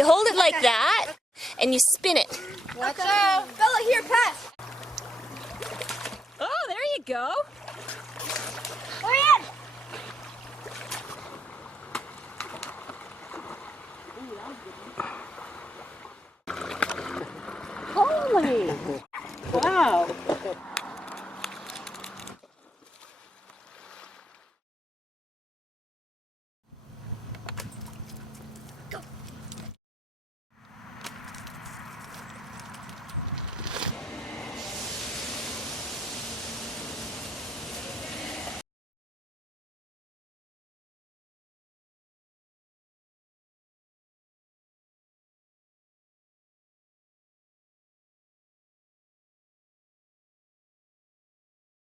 You hold it like that, and you spin it. Watch out. Bella, here, pass. Oh, there you go. Hurry in. Holy!